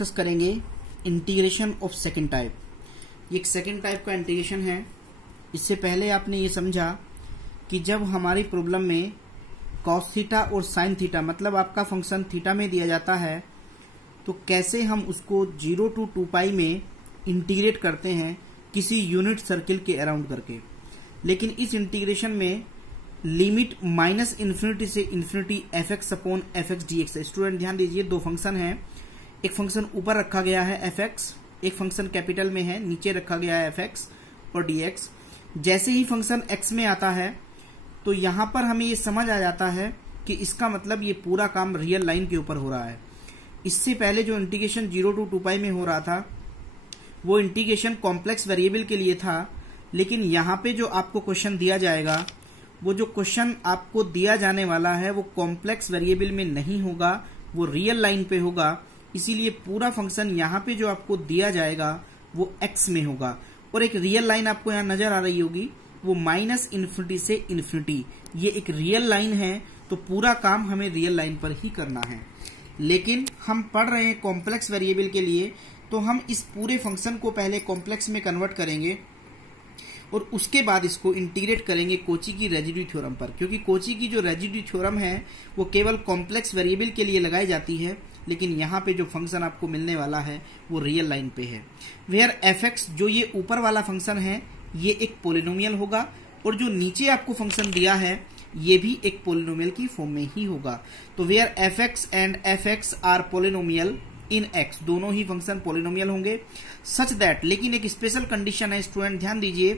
Discuss करेंगे integration of second type. ये एक सेकंड टाइप का इंटीग्रेशन है। इससे पहले आपने ये समझा कि जब हमारी प्रॉब्लम में कॉस थीटा और साइन थीटा मतलब आपका फंक्शन थीटा में दिया जाता है तो कैसे हम उसको 0 to 2 पाई में इंटीग्रेट करते हैं किसी यूनिट सर्किल के अराउंड करके। लेकिन इस इंटीग्रेशन में लिमिट -∞ से infinity fx upon fx dx है। स्टूडेंट ध्यान दीजिए, दो फंक्शन है। एक फंक्शन ऊपर रखा गया है fx, एक फंक्शन कैपिटल में है, नीचे रखा गया है fx और dx। जैसे ही फंक्शन x में आता है तो यहां पर हमें ये समझ आ जाता है कि इसका मतलब ये पूरा काम रियल लाइन के ऊपर हो रहा है। इससे पहले जो इंटीग्रेशन 0 to 2 पाई में हो रहा था वो इंटीग्रेशन कॉम्प्लेक्स वेरिएबल के लिए था। लेकिन यहाँ पे जो आपको क्वेश्चन दिया जाएगा, वो जो क्वेश्चन आपको दिया जाने वाला है वो कॉम्प्लेक्स वेरिएबल में नहीं होगा, वो रियल लाइन पे होगा। इसीलिए पूरा फंक्शन यहाँ पे जो आपको दिया जाएगा वो x में होगा। और एक रियल लाइन आपको यहाँ नजर आ रही होगी, वो -∞ से इन्फिनिटी, ये एक रियल लाइन है। तो पूरा काम हमें रियल लाइन पर ही करना है। लेकिन हम पढ़ रहे हैं कॉम्प्लेक्स वेरिएबल के लिए, तो हम इस पूरे फंक्शन को पहले कॉम्प्लेक्स में कन्वर्ट करेंगे और उसके बाद इसको इंटीग्रेट करेंगे कोची की रेजिड्यू थ्योरम पर। क्योंकि कोची की जो रेजिड्यू थ्योरम है वो केवल कॉम्प्लेक्स वेरिएबल के लिए लगाई जाती है, लेकिन यहाँ पे जो फंक्शन आपको मिलने वाला है वो रियल लाइन पे है। वेयर fx, जो ये ऊपर वाला फंक्शन है, ये एक पोलिनोमियल होगा और जो नीचे आपको फंक्शन दिया है ये भी एक पोलिनोमियल की फॉर्म में ही होगा। तो where fx and fx are polynomial in x, दोनों ही फंक्शन पोलिनोमियल होंगे। सच दैट, लेकिन एक स्पेशल कंडीशन है स्टूडेंट, ध्यान दीजिए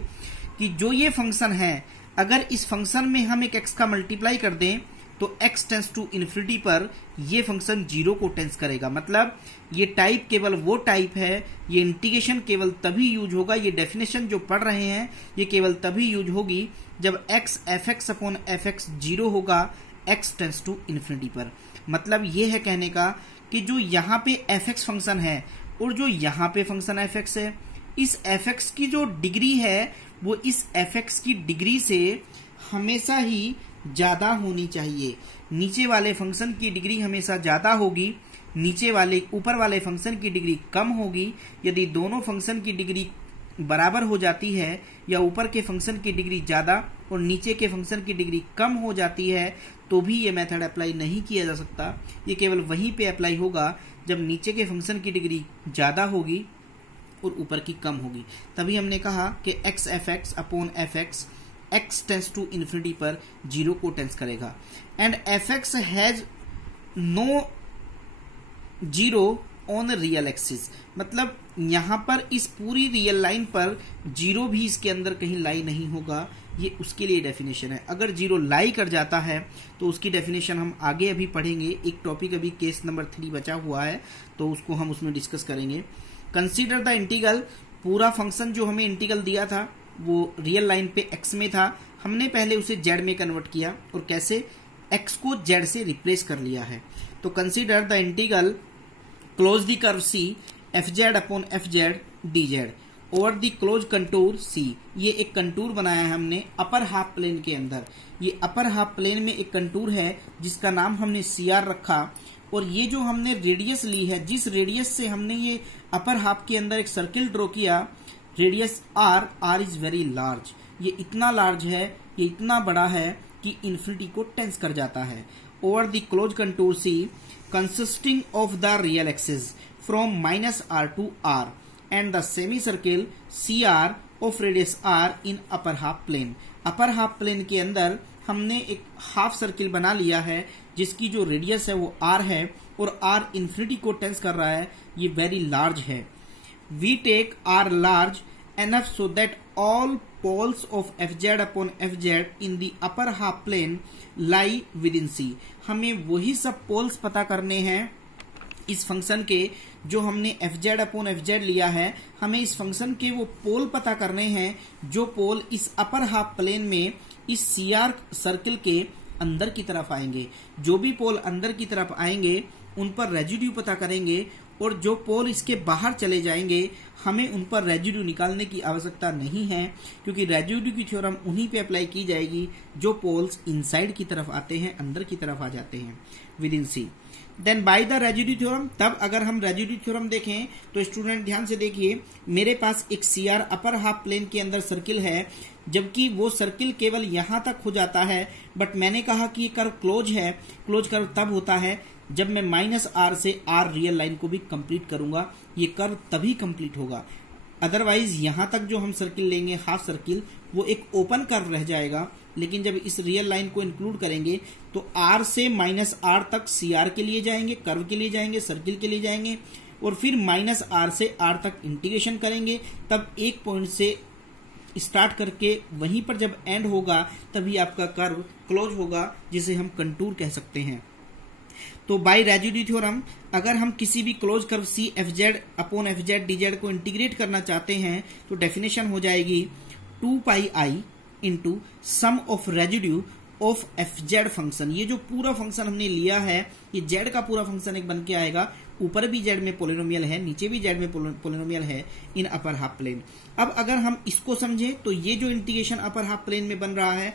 कि जो ये फंक्शन है, अगर इस फंक्शन में हम एक x का मल्टीप्लाई कर दें तो x टेंस टू इन्फिनिटी पर ये फंक्शन 0 को टेंस करेगा। मतलब ये टाइप केवल वो टाइप है, ये इंटीग्रेशन केवल तभी यूज होगा, ये डेफिनेशन जो पढ़ रहे हैं ये केवल तभी यूज होगी जब x fx अपॉन fx 0 होगा x टेंस टू इन्फिनिटी पर। मतलब ये है कहने का कि जो यहाँ पे fx फंक्शन है और जो यहाँ पे फंक्शन fx है, इस fx की जो डिग्री है वो इस fx की डिग्री से हमेशा ही ज्यादा होनी चाहिए। नीचे वाले फंक्शन की डिग्री हमेशा ज्यादा होगी, ऊपर वाले फंक्शन की डिग्री कम होगी। यदि दोनों फंक्शन की डिग्री बराबर हो जाती है या ऊपर के फंक्शन की डिग्री ज्यादा और नीचे के फंक्शन की डिग्री कम हो जाती है तो भी ये मेथड अप्लाई नहीं किया जा सकता। ये केवल वहीं पे अप्लाई होगा जब नीचे के फंक्शन की डिग्री ज्यादा होगी और ऊपर की कम होगी। तभी हमने कहा कि x fx upon fx x tends to infinity पर 0 को टेंस करेगा। And fx has no 0 on real axis, मतलब यहां पर इस पूरी रियल लाइन पर 0 भी इसके अंदर कहीं लाई नहीं होगा। ये उसके लिए डेफिनेशन है। अगर 0 लाई कर जाता है तो उसकी डेफिनेशन हम आगे अभी पढ़ेंगे। एक टॉपिक अभी केस नंबर 3 बचा हुआ है तो उसको हम उसमें डिस्कस करेंगे। कंसीडर द इंटीग्रल, पूरा फंक्शन जो हमें इंटीग्रल दिया था वो रियल लाइन पे x में था, हमने पहले उसे z में कन्वर्ट किया और कैसे x को z से रिप्लेस कर लिया है। तो consider the integral close the curve c fz upon fz dz over the close contour c। ये एक कंटूर बनाया है हमने अपर हाफ प्लेन के अंदर। ये अपर हाफ प्लेन में एक कंटूर है जिसका नाम हमने cr रखा। और ये जो हमने रेडियस ली है, जिस रेडियस से हमने ये अपर हाफ के अंदर एक सर्किल ड्रॉ किया, radius r is very large. ये इतना लार्ज है, ये इतना बड़ा है कि इन्फिनिटी को टेंस कर जाता है। Over the close contour c consisting of the real axis from -r to r and the semicircle cr of radius r in upper half plane. Upper half plane के अंदर हमने एक half circle बना लिया है जिसकी जो radius है वो r है और r इन्फिनिटी को टेंस कर रहा है, ये वेरी लार्ज है। We take r large enough so that all poles of fz upon fz in the upper half plane lie within c। हमें वही सब पोल्स पता करने हैं इस फंक्शन के जो हमने fz अपॉन fz लिया है। हमें इस फंक्शन के वो पोल पता करने हैं जो पोल इस अपर हाफ प्लेन में इस cr सर्किल के अंदर की तरफ आएंगे। जो भी पोल अंदर की तरफ आएंगे उन पर रेजिड्यू पता करेंगे और जो पोल इसके बाहर चले जाएंगे हमें उन पर रेजिड्यू निकालने की आवश्यकता नहीं है, क्योंकि रेजिड्यू की थ्योरम उन्हीं पे अप्लाई की जाएगी जो पोल्स इनसाइड की तरफ आते हैं, अंदर की तरफ आ जाते हैं within C. Then by the residue theorem, तब अगर हम रेजिड्यू थ्योरम देखें तो स्टूडेंट ध्यान से देखिए, मेरे पास एक CR अपर हाफ प्लेन के अंदर सर्किल है, जबकि वो सर्किल केवल यहां तक हो जाता है, बट मैंने कहा कि ये कर्व क्लोज है। क्लोज कर्व तब होता है जब मैं -R से R रियल लाइन को भी कंप्लीट करूंगा, ये कर्व तभी कंप्लीट होगा। अदरवाइज यहां तक जो हम सर्किल लेंगे हाफ सर्किल, वो एक ओपन कर्व रह जाएगा। लेकिन जब इस रियल लाइन को इंक्लूड करेंगे तो R से -R तक CR के लिए जाएंगे, कर्व के लिए जाएंगे, सर्किल के लिए जाएंगे, और फिर -R से R तक इंटीग्रेशन करेंगे। तब एक पॉइंट से स्टार्ट करके वहीं पर जब एंड होगा तभी आपका कर्व क्लोज होगा, जिसे हम कंटूर कह सकते हैं। तो बाय रेजिड्यू थ्योरम अगर हम किसी भी close curve CFZ upon FZ dz को इंटीग्रेट करना चाहते हैं तो डेफिनेशन हो जाएगी 2πi into sum of residue of FZ function. ये जो पूरा फंक्शन हमने लिया है, ये Z का पूरा फंक्शन एक बन के आएगा। ऊपर भी Z में पोलिनोमियल है, नीचे भी Z में पोलिनोमियल है इन अपर हाफ प्लेन। अब अगर हम इसको समझें तो ये जो इंटीग्रेशन अपर हाफ प्लेन में बन रहा है,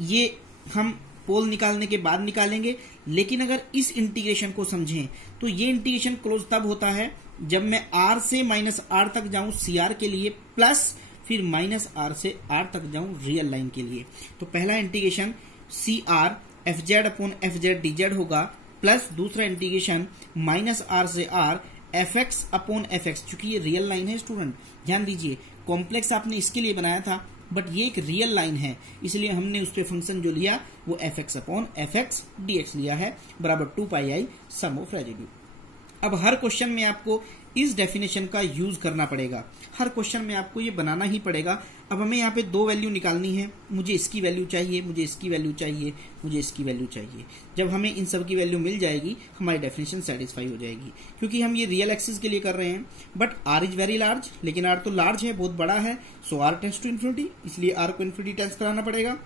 ये हम पोल निकालने के बाद निकालेंगे। लेकिन अगर इस इंटीग्रेशन को समझें तो ये इंटीग्रेशन क्लोज तब होता है जब मैं R से -R तक जाऊं CR के लिए, प्लस फिर -R से R तक जाऊं रियल लाइन के लिए। तो पहला integration CR FZ upon FZ dz होगा, प्लस दूसरा इंटीग्रेशन -R से R FX अपॉन FX। चूंकि ये रियल लाइन है स्टूडेंट, ध्यान दीजिए, कॉम्प्लेक्स आपने इसके लिए बनाया था, बट ये एक रियल लाइन है, इसलिए हमने उस पे फंक्शन जो लिया वो FX अपॉन FX dx लिया है, बराबर 2πi सम ऑफ रेजिड्यू। अब हर क्वेश्चन में आपको इस डेफिनेशन का यूज करना पड़ेगा, हर क्वेश्चन में आपको ये बनाना ही पड़ेगा। अब हमें यहाँ पे दो वैल्यू निकालनी है, मुझे इसकी वैल्यू चाहिए, मुझे इसकी वैल्यू चाहिए, मुझे इसकी वैल्यू चाहिए। जब हमें इन सब की वैल्यू मिल जाएगी हमारी डेफिनेशन सेटिस्फाई हो जाएगी। क्योंकि हम ये रियल एक्सिस के लिए कर रहे हैं, but R is very large, लेकिन R तो लार्ज है, बहुत बड़ा है, so R tends to infinity, इसलिए R को इन्फिनिटी टेंड्स कराना पड़ेगा।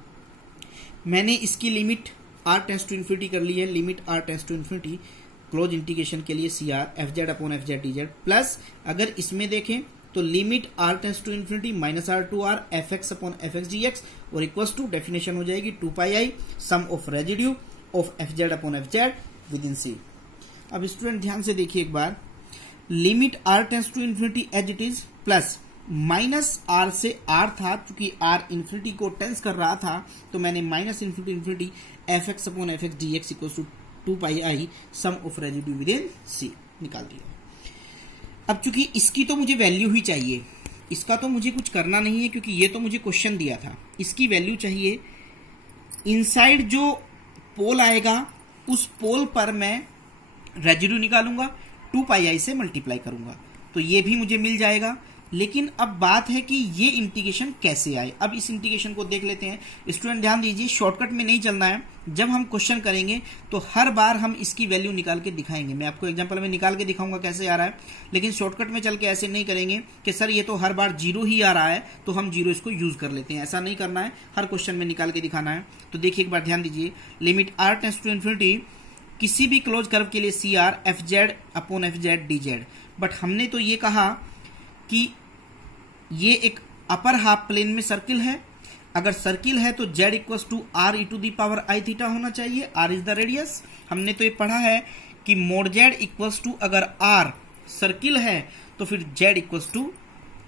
मैंने इसकी limit R tends to infinity कर ली है, limit R tends to infinity close integration के लिए CR FZ upon FZ dz, plus अगर इसमें देखें तो limit R tends to infinity -R to R FX upon FX dx, और इक्वल्स टू डेफिनेशन हो जाएगी 2πi sum of residue of FZ upon FZ within C। अब student ध्यान से देखिए एक बार, limit R tends to infinity as it is, plus -R से R था, चूंकि R इन्फिनिटी को टेंस कर रहा था तो मैंने -∞ FX upon FX dx equals to 2πi sum of residue within C निकाल दिया। अब चूंकि इसकी तो मुझे वैल्यू ही चाहिए, इसका तो मुझे कुछ करना नहीं है क्योंकि ये तो मुझे क्वेश्चन दिया था, इसकी वैल्यू चाहिए। इनसाइड जो पोल आएगा उस पोल पर मैं रेजिड्यू निकालूंगा, 2πi से मल्टीप्लाई करूंगा, तो ये भी मुझे मिल जाएगा। लेकिन अब बात है कि ये इंटीग्रेशन कैसे आए। अब इस इंटीग्रेशन को देख लेते हैं। स्टूडेंट ध्यान दीजिए, शॉर्टकट में नहीं चलना है। जब हम क्वेश्चन करेंगे तो हर बार हम इसकी वैल्यू निकाल के दिखाएंगे। मैं आपको एग्जांपल में निकाल के दिखाऊंगा कैसे आ रहा है, लेकिन शॉर्टकट में चल के ऐसे नहीं करेंगे कि सर ये तो हर बार 0 ही आ रहा है तो हम 0 इसको यूज कर लेते हैं। ऐसा नहीं करना है, हर क्वेश्चन में निकाल के दिखाना है। तो देखिए एक बार ध्यान दीजिए, limit R tends to infinity किसी भी क्लोज कर्व के लिए CR FZ upon FZ dz, but हमने तो ये कहा कि ये एक अपर हाफ प्लेन में सर्किल है। अगर सर्किल है तो Z equals to R e to the power I theta होना चाहिए, R इज द रेडियस। हमने तो ये पढ़ा है कि मोड Z इक्वल्स टू अगर R सर्किल है तो फिर Z equals to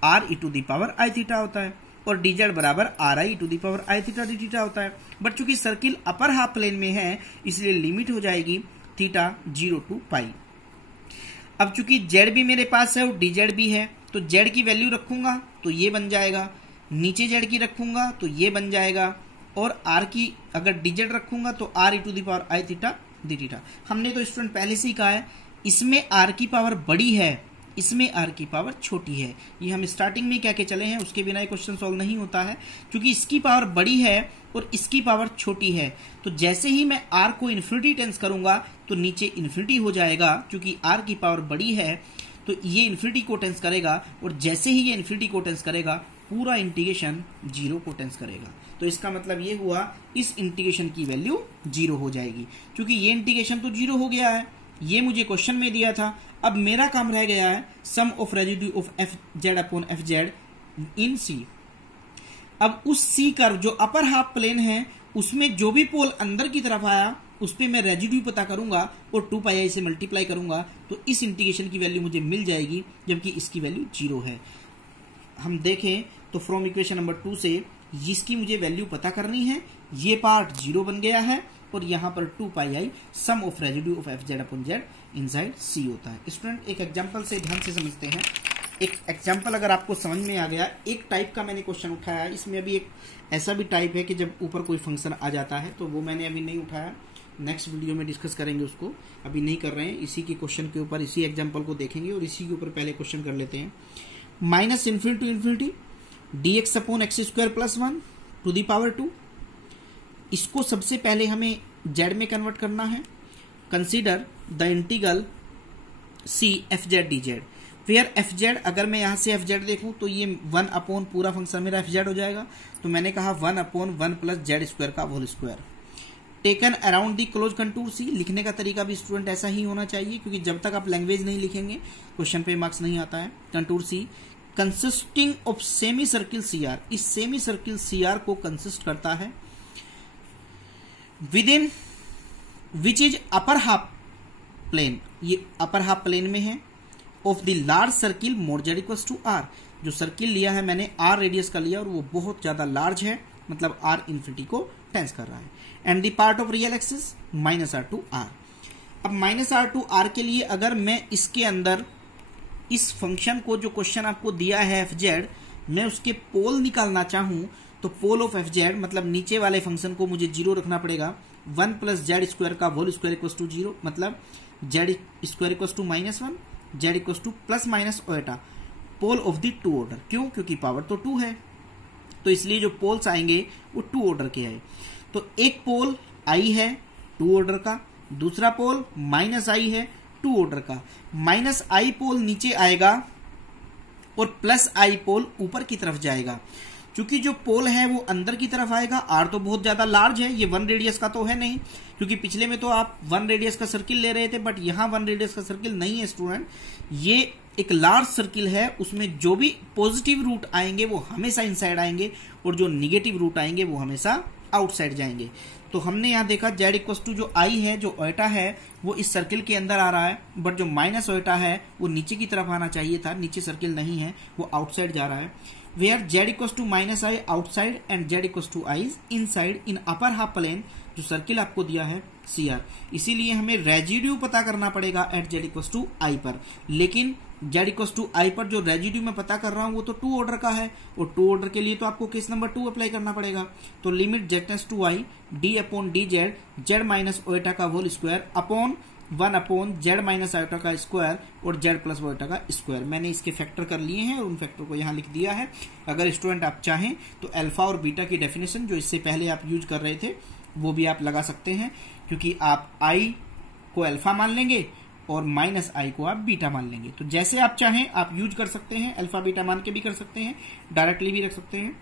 R e to the power I theta होता है, और dz बराबर R i to the power I theta D theta होता है। बट चूंकि सर्किल अपर हाफ प्लेन में है इसलिए लिमिट हो जाएगी थीटा 0 टू पाई। अब चूंकि Z भी मेरे पास है और dz भी है तो Z की वैल्यू रखूंगा तो ये बन जाएगा, नीचे Z की रखूंगा तो ये बन जाएगा, और R की अगर dz रखूंगा तो R e to the power I theta D theta. हमने तो स्टूडेंट पहले से ही कहा है इसमें R की पावर बड़ी है, इसमें R की पावर छोटी है। ये हम स्टार्टिंग में क्या के चले हैं, उसके बिना ये क्वेश्चन सॉल्व नहीं होता है। क्योंकि इसकी पावर बड़ी है और इसकी पावर छोटी है तो जैसे ही मैं R को इन्फिनिटी टेंस करूंगा तो नीचे इन्फिनिटी हो जाएगा। क्योंकि R की पावर बड़ी है तो ये इन्फिनिटी को टेंस करेगा, और जैसे ही ये इन्फिनिटी को टेंस करेगा पूरा इंटीग्रेशन 0 को टेंस करेगा। तो इसका मतलब ये हुआ इस इंटीग्रेशन की वैल्यू 0 हो जाएगी। क्योंकि ये इंटीग्रेशन तो 0 हो गया है, ये मुझे क्वेश्चन में दिया था। अब मेरा काम रह गया है sum of residue of FZ upon FZ in C। अब उस C कर्व जो अपर हाफ प्लेन है उसमें जो भी पोल अंदर की तरफ आया उस पर मैं रेजिड्यू पता करूंगा और 2 पाई आई से मल्टीप्लाई करूंगा तो इस इंटीग्रेशन की वैल्यू मुझे मिल जाएगी, जबकि इसकी वैल्यू 0 है। हम देखें तो फ्रॉम इक्वेशन नंबर 2 से जिसकी मुझे वैल्यू पता करनी है ये पार्ट 0 बन गया है और यहाँ पर 2 pi i sum of residue of F Z upon Z inside C होता है। स्टूडेंट एक एग्जांपल से ध्यान से समझते हैं। एक एग्जांपल अगर आपको समझ में आ गया, एक टाइप का मैंने क्वेश्चन उठाया, इसमें अभी एक ऐसा भी टाइप है कि जब ऊपर कोई फंक्शन आ जाता है तो वो मैंने अभी नहीं उठाया, नेक्स्ट वीडियो में डिस्कस करेंगे उसको, अभी नहीं कर रहे हैं। इसी के क्वेश्चन के ऊपर इसी एग्जाम्पल को देखेंगे और इसी के ऊपर पहले क्वेश्चन कर लेते हैं। Minus infinity to infinity dx upon X square plus 1 to the power 2, इसको सबसे पहले हमें z में कन्वर्ट करना है। Consider the integral C F Z D Z, where F Z, अगर मैं यहां से एफ जेड देखूं तो ये 1 अपॉन पूरा फंक्शन मेरा एफ जेड हो जाएगा, तो मैंने कहा 1 अपॉन 1 प्लस जेड स्क्वायर का whole square taken around the close contour C. लिखने का तरीका भी स्टूडेंट ऐसा ही होना चाहिए, क्योंकि जब तक आप लैंग्वेज नहीं लिखेंगे क्वेश्चन पे मार्क्स नहीं आता है। Contour C consisting of semicircle C R, इस सेमी सर्किल सी आर को कंसिस्ट करता है within which is upper half plane, ये अपर हाफ प्लेन में है, of the large circle mod Z equals to R. जो circle लिया है मैंने आर रेडियस का लिया और वो बहुत ज्यादा लार्ज है, मतलब आर इन्फिनिटी को टेंस कर रहा है। And the part of real axis minus R to R. अब माइनस आर टू आर के लिए अगर मैं इसके अंदर इस फंक्शन को, जो क्वेश्चन आपको दिया है एफ जेड, मैं उसके पोल निकालना चाहूं तो पोल ऑफ एफ जेड मतलब नीचे वाले फंक्शन को मुझे 0 रखना पड़ेगा। 1 प्लस जेड स्क्वायर का होल स्क्वायर इक्वल्स टू 0, मतलब Z square equals to -1, Z equals to plus minus iota, pole of the 2 order. क्यों? क्योंकि पावर तो 2 है, तो इसलिए जो पोल्स आएंगे वो 2 ऑर्डर के आए। तो एक पोल आई है 2 ऑर्डर का, दूसरा पोल माइनस आई है 2 ऑर्डर का। माइनस आई पोल नीचे आएगा और प्लस आई पोल ऊपर की तरफ जाएगा। क्योंकि जो पोल है वो अंदर की तरफ आएगा, आर तो बहुत ज्यादा लार्ज है, ये 1 रेडियस का तो है नहीं, क्योंकि पिछले में तो आप 1 रेडियस का सर्किल ले रहे थे, बट यहां 1 रेडियस का सर्किल नहीं है स्टूडेंट, ये एक लार्ज सर्किल है। उसमें जो भी पॉजिटिव रूट आएंगे वो हमेशा इनसाइड आएंगे और जो निगेटिव रूट आएंगे वो हमेशा आउटसाइड जाएंगे। तो हमने यहां देखा जेड इक्वल्स टू जो आई है, जो ओएटा है, वो इस सर्किल के अंदर आ रहा है, बट जो माइनस ओएटा है वो नीचे की तरफ आना चाहिए था, नीचे सर्किल नहीं है, वो आउटसाइड जा रहा है। Where Z equals to minus I outside and Z equals to I inside in upper half plane, जो सर्किल आपको दिया है सी आर। इसीलिए हमें रेजिड्यू पता करना पड़ेगा एट जेड इक्वल्स टू आई पर, लेकिन जेड इक्वल्स टू आई पर जो रेजिड्यू मैं पता कर रहा हूं वो तो 2 ऑर्डर का है, और 2 ऑर्डर के लिए तो आपको केस नंबर 2 अप्लाई करना पड़ेगा। तो limit Z tends to i D upon D Z, Z minus iota का whole square upon 1 upon Z minus iota का स्क्वायर और जेड प्लस ओएटा का स्क्वायर। मैंने इसके फैक्टर कर लिए हैं और उन फैक्टर को यहां लिख दिया है। अगर स्टूडेंट आप चाहें तो अल्फा और बीटा की डेफिनेशन जो इससे पहले आप यूज कर रहे थे वो भी आप लगा सकते हैं, क्योंकि आप आई को अल्फा मान लेंगे और माइनस आई को आप बीटा मान लेंगे। तो जैसे आप चाहें आप यूज कर सकते हैं, अल्फा बीटा मान के भी कर सकते हैं, डायरेक्टली भी रख सकते हैं।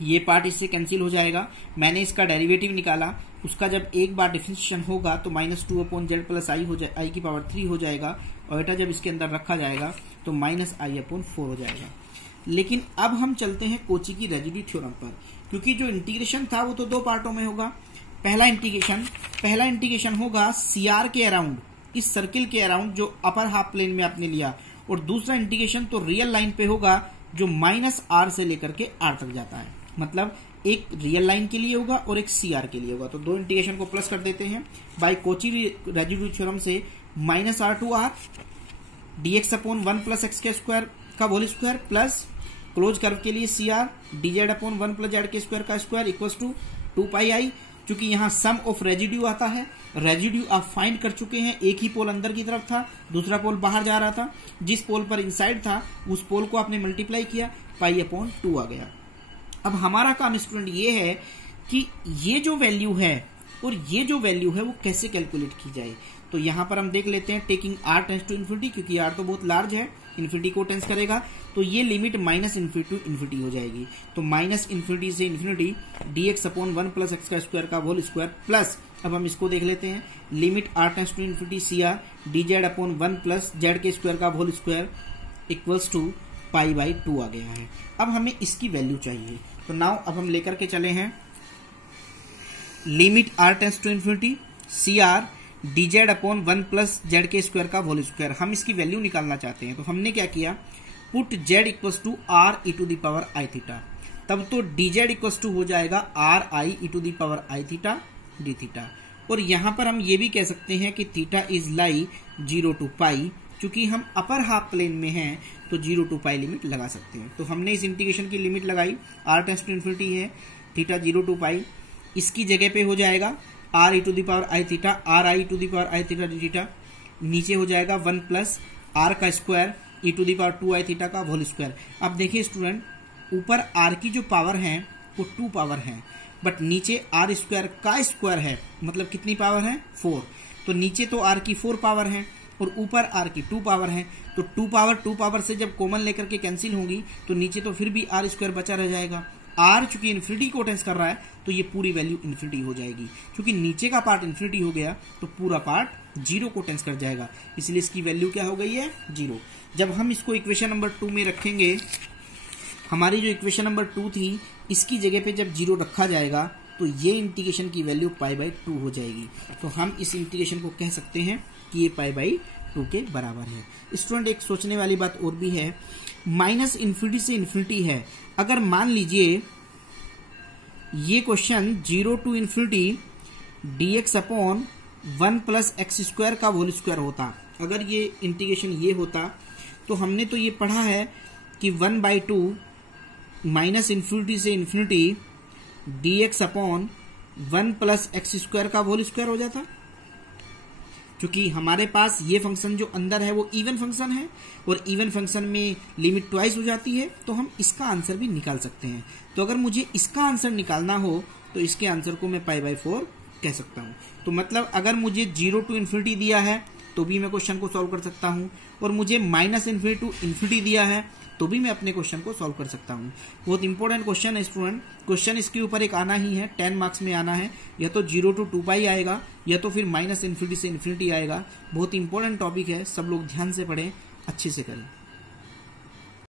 ये पार्ट इससे कैंसिल हो जाएगा। मैंने इसका डेरिवेटिव निकाला, उसका जब एक बार डिफरेंशिएशन होगा तो -2 अपॉन जेड प्लस आई हो जाए, आई की पावर 3 हो जाएगा, और एटा जब इसके अंदर रखा जाएगा तो माइनस आई अपॉन 4 हो जाएगा। लेकिन अब हम चलते हैं कोची की रेजिड्यू थ्योरम पर, क्योंकि जो इंटीग्रेशन था वो तो 2 पार्टों में होगा। पहला इंटीग्रेशन होगा सीआर के अराउंड, इस सर्किल के अराउंड जो अपर हाफ प्लेन में आपने लिया, और दूसरा इंटीग्रेशन तो रियल लाइन पे होगा जो -r से लेकर के r तक जाता है, मतलब एक रियल लाइन के लिए होगा और एक सीआर के लिए होगा। तो 2 इंटीग्रेशन को प्लस कर देते हैं बाय कोची रेजिड्यू थ्योरम से, -r to r dx upon 1 plus X के स्क्वायर का whole square plus close curve के लिए CR dz upon 1 plus Z के स्क्वायर का square equals to 2 pi I. क्योंकि यहाँ सम ऑफ रेजिड्यू आता है, रेजिड्यू आप फाइंड कर चुके हैं, एक ही पोल अंदर की तरफ था, दूसरा पोल बाहर जा रहा था, जिस पोल पर इनसाइड था उस पोल को आपने मल्टीप्लाई किया, पाई अपॉन 2 आ गया। अब हमारा काम स्टूडेंट ये है कि ये जो वैल्यू है और ये जो वैल्यू है वो कैसे कैलकुलेट की जाए। तो यहां पर हम देख लेते हैं, taking r tends to infinity, क्योंकि r तो बहुत लार्ज है, इन्फिनिटी को टेंस करेगा, तो ये लिमिट -इन्फिनिटी टू इन्फिनिटी हो जाएगी। तो -इन्फिनिटी से infinity dx upon 1 plus X का स्क्वायर का होल स्क्वायर प्लस, अब हम इसको देख लेते हैं, limit r tends to infinity CR dz upon 1 plus Z के स्क्वायर का whole square equals to pi by 2 आ गया है। अब हमें इसकी वैल्यू चाहिए, तो नाउ अब हम लेकर के चले हैं limit r tends to infinity C R D Z upon 1 plus Z के स्क्वायर का होल स्क्वायर। हम इसकी वैल्यू निकालना चाहते हैं, तो हमने क्या किया, put Z equal to R E to the power I theta, तब तो डी जेड इक्वल टू हो जाएगा R I E to the power I theta D theta. और यहां पर हम ये भी कह सकते हैं कि थीटा इज लाई 0 टू पाई, चूंकि हम अपर हाफ प्लेन में हैं तो 0 टू पाई लिमिट लगा सकते हैं। तो हमने इस इंटीग्रेशन की लिमिट लगाई, आर टेंड्स टू इन्फिनिटी है, थीटा 0 टू पाई, इसकी जगह पे हो जाएगा R E to the power I theta R I to the power I theta D theta, नीचे हो जाएगा 1 प्लस आर का square E to the power 2 I theta का होल स्क्वायर। अब देखिए स्टूडेंट, ऊपर आर की जो पावर है वो 2 पावर है, बट नीचे आर स्क्वायर का स्क्वायर है, मतलब कितनी पावर है 4। तो नीचे तो आर की 4 पावर है और ऊपर आर की 2 पावर है, तो 2 पावर से जब कॉमन लेकर के कैंसिल होंगी तो नीचे तो फिर भी आर स्क्वायर बचा रह जाएगा। आर चूंकि इन्फिनिटी को टेंस कर रहा है तो ये पूरी वैल्यू इन्फिनिटी हो जाएगी, क्योंकि नीचे का पार्ट इन्फिनिटी हो गया तो पूरा पार्ट 0 को टेंस कर जाएगा, इसलिए इसकी वैल्यू क्या हो गई है 0। जब हम इसको इक्वेशन नंबर 2 में रखेंगे, हमारी जो इक्वेशन नंबर 2 थी इसकी जगह पे जब 0 रखा जाएगा तो ये इंटीग्रेशन की वैल्यू पाई बाई 2 हो जाएगी। तो हम इस इंटीग्रेशन को कह सकते हैं कि ये पाई बाई 2 के बराबर है। स्टूडेंट, एक सोचने वाली बात और भी है, माइनस इन्फिनिटी से इन्फिनिटी है, अगर मान लीजिए ये question 0 to infinity dx upon 1 plus X square का होल स्क्वायर होता, अगर ये इंटीग्रेशन ये होता तो हमने तो ये पढ़ा है कि 1/2 माइनस इन्फिनिटी से infinity dx upon 1 plus X square का होल स्क्वायर हो जाता। क्योंकि हमारे पास ये फंक्शन जो अंदर है वो इवन फंक्शन है और इवन फंक्शन में लिमिट ट्वाइस हो जाती है, तो हम इसका आंसर भी निकाल सकते हैं। तो अगर मुझे इसका आंसर निकालना हो तो इसके आंसर को मैं पाई बाई 4 कह सकता हूं। तो मतलब अगर मुझे 0 टू इन्फिनिटी दिया है तो भी मैं क्वेश्चन को सॉल्व कर सकता हूं, और मुझे माइनस इन्फिनिटी टू इन्फिनिटी दिया है तो भी मैं अपने क्वेश्चन को सॉल्व कर सकता हूं। बहुत इंपॉर्टेंट क्वेश्चन है स्टूडेंट, क्वेश्चन इसके ऊपर एक आना ही है, 10 मार्क्स में आना है, या तो 0 टू 2 पाई आएगा या तो फिर माइनस इन्फिनिटी से इन्फिनिटी आएगा। बहुत इंपॉर्टेंट टॉपिक है, सब लोग ध्यान से पढ़ें, अच्छे से करें।